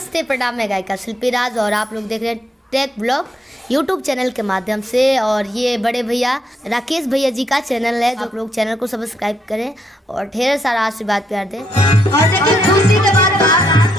नमस्ते प्रणाम, मैं गायिका शिल्पी राज और आप लोग देख रहे हैं टेक ब्लॉग यूट्यूब चैनल के माध्यम से। और ये बड़े भैया राकेश भैया जी का चैनल है, जो आप लोग चैनल को सब्सक्राइब करें और ढेर सारा आशीर्वाद प्यार दें। और देखिए खुशी के बाद